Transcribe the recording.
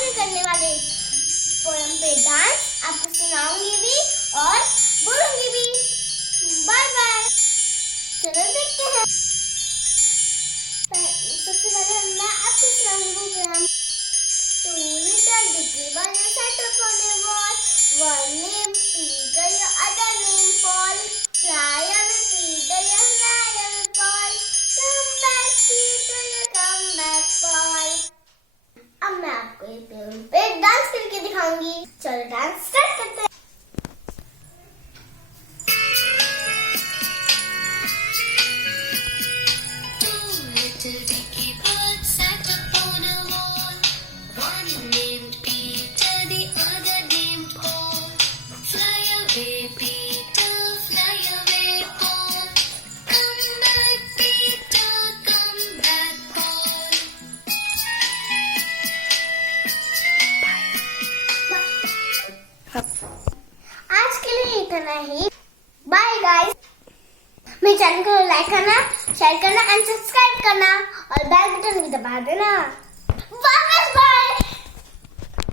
मैं करने वाले पोयम पे डांस आपको सुनाऊंगी भी और बोलूंगी भी। Bye bye. चलो देखते हैं। सबसे पहले मैं आपको सुनाऊंगी वो poem. Two little dicky bunny sat upon a wall. One name Peter, your other name Paul. Fly away Peter, you fly away Paul. Come back Peter, you come back Paul. अब मैं आपको ये पोयम पे dance करके दिखाऊंगी। चलो dance start करते हैं। Two little dicky birds sat upon a wall. One named Peter, the other named Paul. Fly away, Peter, fly away, Paul. Come back, Peter, come back, Paul. आज के लिए इतना ही। Bye guys. मेरे channel को like करना, share करना and subscribe करना और बेल बटन भी दबा देना। वाह!